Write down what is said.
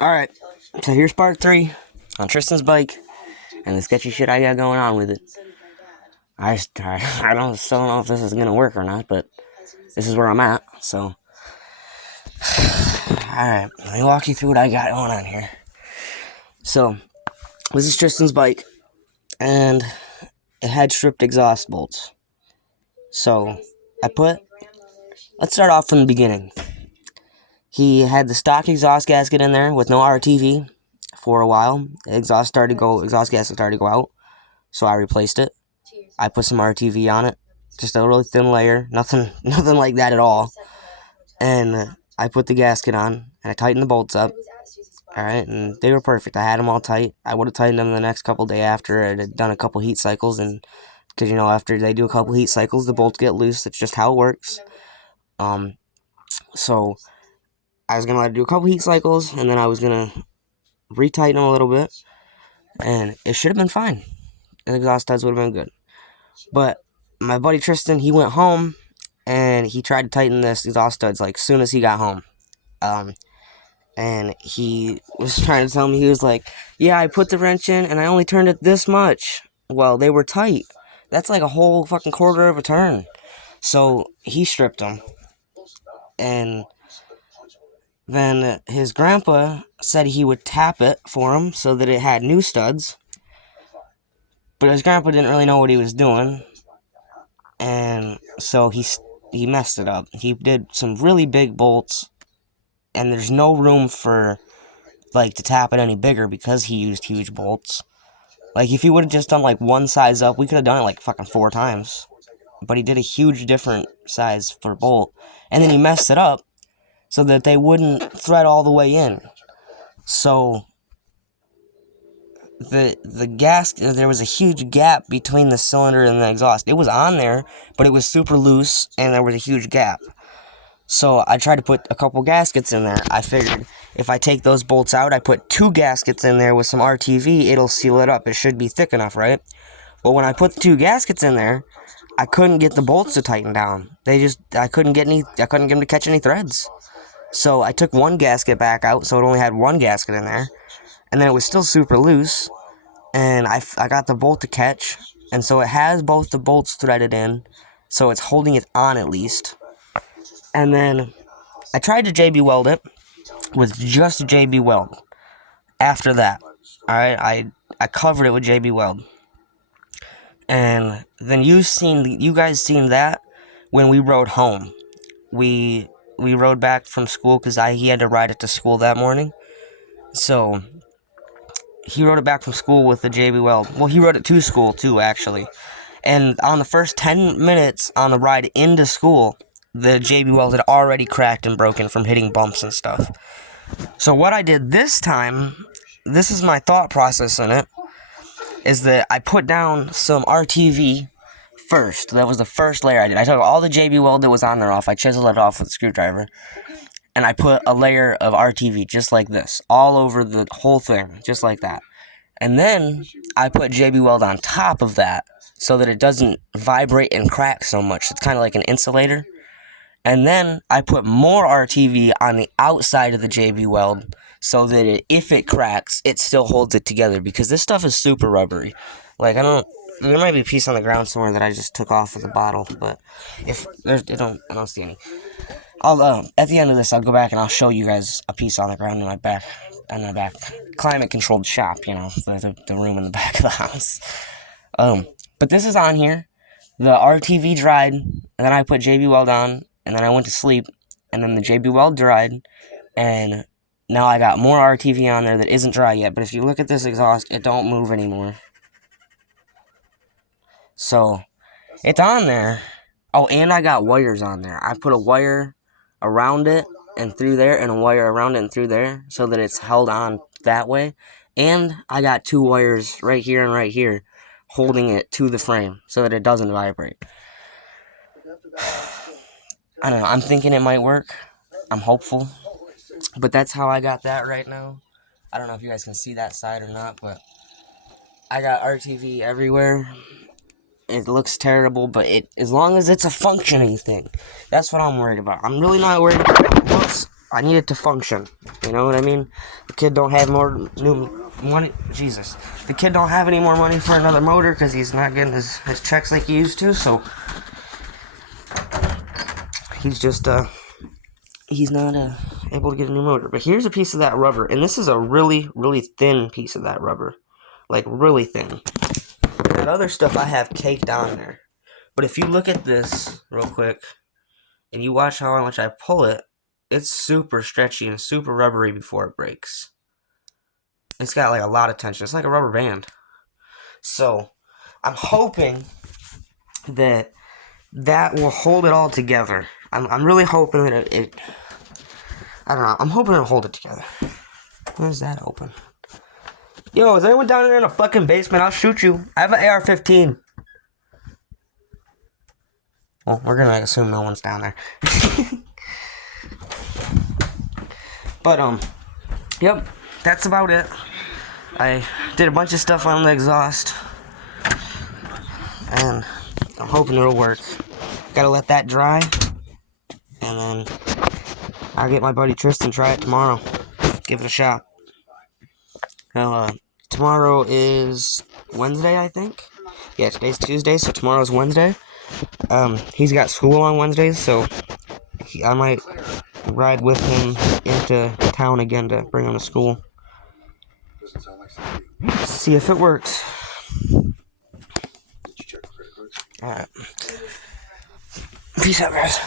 Alright, so here's part 3 on Tristan's bike and the sketchy shit I got going on with it. I still don't know if this is gonna work or not, but this is where I'm at, so. Alright, let me walk you through what I got going on here. So, this is Tristan's bike, and it had stripped exhaust bolts. So, let's start off from the beginning. He had the stock exhaust gasket in there with no RTV for a while. Exhaust gasket started to go out, so I replaced it. I put some RTV on it, just a really thin layer, nothing like that at all. And I put the gasket on, and I tightened the bolts up. Alright, and they were perfect. I had them all tight. I would have tightened them the next couple days after I had done a couple heat cycles, and because after they do a couple heat cycles, the bolts get loose. That's just how it works. So I was gonna let it do a couple heat cycles, and then I was gonna retighten them a little bit, and it should have been fine. The exhaust studs would have been good. But my buddy Tristan, he went home, and he tried to tighten this exhaust studs like as soon as he got home. And he was trying to tell me, he was like, yeah, I put the wrench in, and I only turned it this much. Well, they were tight. That's like a whole fucking quarter of a turn. So he stripped them. And then his grandpa said he would tap it for him so that it had new studs. But his grandpa didn't really know what he was doing. And so he messed it up. He did some really big bolts, and there's no room for, to tap it any bigger because he used huge bolts. Like, if he would have just done, one size up, we could have done it, fucking 4 times. But he did a huge different size for bolt. And then he messed it up so that they wouldn't thread all the way in. So the gasket, there was a huge gap between the cylinder and the exhaust. It was on there, but it was super loose, and there was a huge gap. So I tried to put a couple gaskets in there. I figured if I take those bolts out, I put 2 gaskets in there with some RTV, it'll seal it up. It should be thick enough, right? But when I put the 2 gaskets in there, I couldn't get the bolts to tighten down. I couldn't get them to catch any threads. So I took 1 gasket back out, so it only had 1 gasket in there. And then it was still super loose, and I got the bolt to catch, and so it has both the bolts threaded in, so it's holding it on at least. And then I tried to JB weld it with just JB weld. After that, alright, I covered it with JB weld. And then you guys seen that when we rode home. We rode back from school because he had to ride it to school that morning. So he rode it back from school with the JB weld. Well, he rode it to school too, actually. And on the first 10 minutes on the ride into school, the JB weld had already cracked and broken from hitting bumps and stuff. So what I did this time, this is my thought process in it, is that I put down some RTV first. That was the first layer I did. I took all the JB weld that was on there off. I chiseled it off with a screwdriver. And I put a layer of RTV just like this, all over the whole thing, just like that. And then I put JB weld on top of that so that it doesn't vibrate and crack so much. It's kind of like an insulator. And then I put more RTV on the outside of the JB weld so that if it cracks, it still holds it together, because this stuff is super rubbery. There might be a piece on the ground somewhere that I just took off of the bottle, but I don't see any. At the end of this, I'll go back and I'll show you guys a piece on the ground in my back climate-controlled shop, the room in the back of the house. But this is on here. The RTV dried, and then I put JB weld on, and then I went to sleep, and then the JB weld dried, and now I got more RTV on there that isn't dry yet. But if you look at this exhaust, it don't move anymore. So, it's on there. Oh, and I got wires on there. I put a wire around it and through there, and a wire around it and through there, so that it's held on that way. And I got 2 wires right here and right here holding it to the frame so that it doesn't vibrate. I don't know, I'm thinking it might work. I'm hopeful. But that's how I got that right now. I don't know if you guys can see that side or not, but I got RTV everywhere. It looks terrible, but as long as it's a functioning thing, that's what I'm worried about. I'm really not worried about looks. I need it to function. You know what I mean? The kid don't have more new money. Jesus. The kid don't have any more money for another motor because he's not getting his checks like he used to, so he's just, he's not, able to get a new motor. But here's a piece of that rubber, and this is a really, really thin piece of that rubber. Like, really thin. That other stuff I have caked on there. But if you look at this real quick, and you watch how much I pull it, it's super stretchy and super rubbery before it breaks. It's got like a lot of tension. It's like a rubber band. So, I'm hoping that will hold it all together. I'm really hoping that it I don't know. I'm hoping it'll hold it together. Where's that open? Yo, is anyone down there in a fucking basement? I'll shoot you. I have an AR-15. Well, we're gonna assume no one's down there. But, yep, that's about it. I did a bunch of stuff on the exhaust, and I'm hoping it'll work. Gotta let that dry, and then I'll get my buddy Tristan try it tomorrow. Give it a shot. Tomorrow is Wednesday, I think. Yeah, today's Tuesday, so tomorrow's Wednesday. He's got school on Wednesdays, so I might ride with him into town again to bring him to school. See if it works. Alright. Peace out, guys.